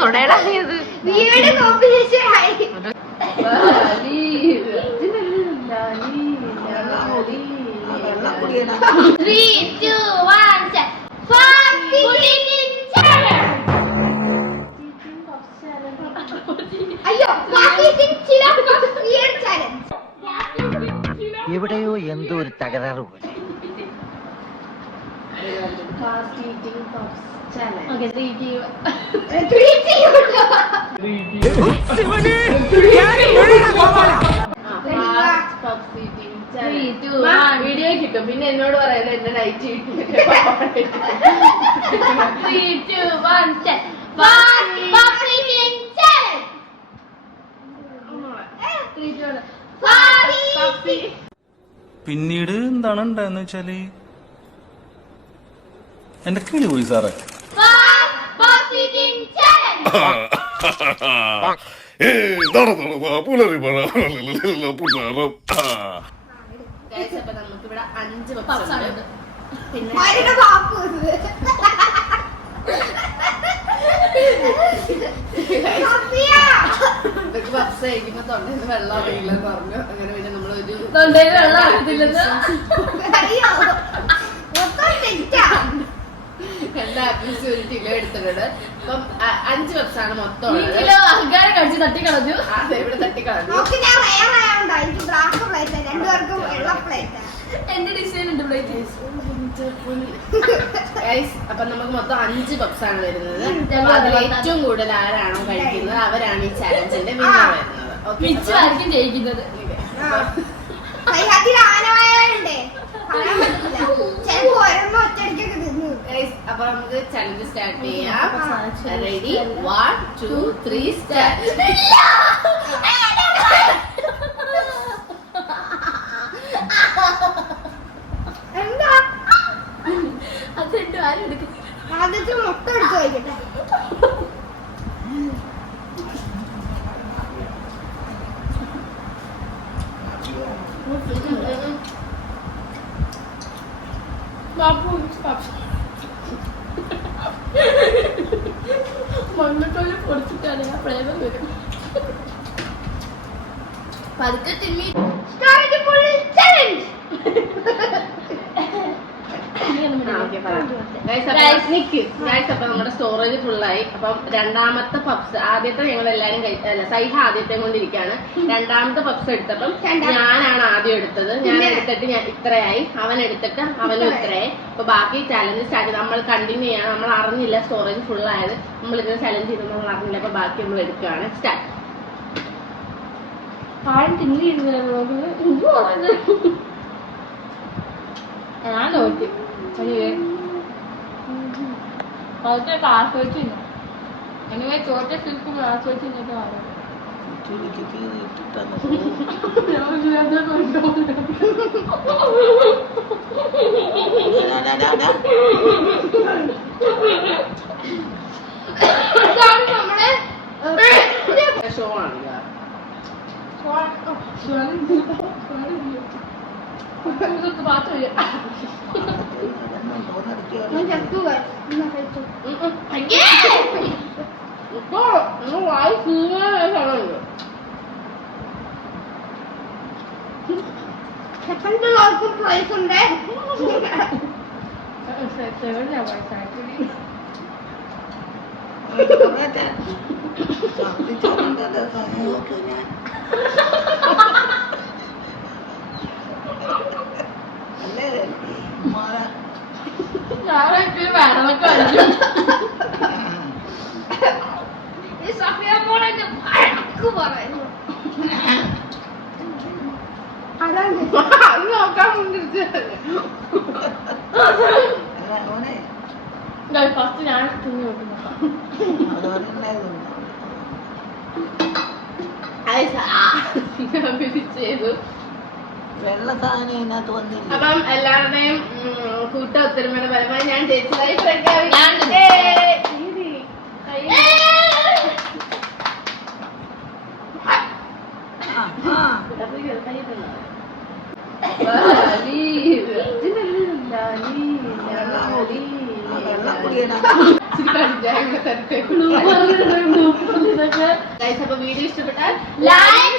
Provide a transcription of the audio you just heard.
തൊടയിടാത് എവിടെയോ എന്തോ ഒരു തകരാറ് പോലെ. വീഡിയോ കിട്ടും. പിന്നെ എന്നോട് പറയുന്നത് എന്റെ നൈറ്റ് പിന്നീട് എന്താണ് ഉണ്ടായെന്ന് വെച്ചാല് എന്റെ കിളി പോയി സാറേ. നമുക്കിവിടെ 5 പപ്സ് പിന്നെ പപ്സ് കഴിക്കുമ്പോ തൊണ്ടയിൽ വെള്ളം അറിയില്ലെന്ന് പറഞ്ഞു. അങ്ങനെ പിന്നെ നമ്മളൊരു തൊണ്ടയിൽ വെള്ളം അറിയത്തില്ലെന്ന് രണ്ട് ആപ്പിൾസ് 1 കിലോ എടുത്തിട്ടുണ്ട്. അപ്പം 5 പപ്സാണ് മൊത്തം കഴിച്ച് തട്ടിക്കളഞ്ഞു. അതെ, ഇവിടെ തട്ടിക്കളഞ്ഞു. എന്റെ ഡിസൈൻ ഉണ്ട് പ്ലേറ്റ്. അപ്പൊ നമുക്ക് മൊത്തം 5 പപ്സാണ് വരുന്നത്. അതിൽ ഏറ്റവും കൂടുതൽ ആരാണോ കഴിക്കുന്നത് അവരാണ് ഈ ചാലഞ്ചിന്റെ വിന്നർ വരുന്നത്. മിച്ചമായിരിക്കും ജയിക്കുന്നത്. അപ്പൊ നമുക്ക് ചലഞ്ച് സ്റ്റാർട്ട് ചെയ്യാം. റെഡി? 1 2 3 സ്റ്റാർട്ട്. എന്താ അതെന്തോ ആരും എടുക്കുന്നില്ല. ആദ്യത്തെ മുട്ട എടുത്ത് കഴിക്കട്ടെ. മണ്ണത്തോല് പൊടിച്ചിട്ടാണ് ഞാൻ പ്രേമം വരും. പതുക്കെ തിന്നി അപ്പൊ നമ്മുടെ സ്റ്റോറേജ് ഫുള്ളായി. അപ്പം രണ്ടാമത്തെ പപ്സ്, ആദ്യത്തെ ഞങ്ങൾ എല്ലാരും സൈഹ ആദ്യത്തെ കൊണ്ടിരിക്കുകയാണ്. രണ്ടാമത്തെ പപ്സ് എടുത്തപ്പം ഞാനാണ് ആദ്യം എടുത്തത്. ഞാൻ എടുത്തിട്ട് ഞാൻ ഇത്രയായി, അവൻ എടുത്തിട്ട് അവനും ഇത്രയായി. അപ്പൊ ബാക്കി ചലഞ്ച് സ്റ്റാർട്ട് ചെയ്ത് നമ്മൾ കണ്ടിന്യൂ ചെയ്യണം. നമ്മൾ അറിഞ്ഞില്ല സ്റ്റോറേജ് ഫുള്ളായത്. നമ്മൾ ഇതിന് ചലഞ്ച് ചെയ്ത് നമ്മൾ അറിഞ്ഞില്ല. അപ്പൊ ബാക്കി നമ്മൾ എടുക്കുകയാണ്. സ്റ്റാർട്ട്. ഞാൻ നോക്കി കുറച്ചൊക്കെ ആസ്വദിച്ചിരുന്നു. എനിവേ ചോറ്റ ശില്പം ആസ്വദിച്ചിട്ട് ഷോ ആണ്. വേണമെന്നൊക്കെ പറയുന്നു. നോക്കാൻ ഫസ്റ്റ് ഞാൻ തിന്നു നോക്കുന്നു. ചെയ്തു വെള്ള സാധനം ഇതിനകത്ത് വന്നില്ല. അപ്പം എല്ലാവരുടെയും കൂട്ട ഒത്തൊരുമയുടെ ഫലമായി ഞാൻ ജയിച്ചതായി പ്രഖ്യാപിച്ചു. ക്ലൂ പറഞ്ഞിട്ടുണ്ട്. ഗൈസ്, അപ്പൊ വീഡിയോ ഇഷ്ടപ്പെട്ടാൽ ലൈക്ക്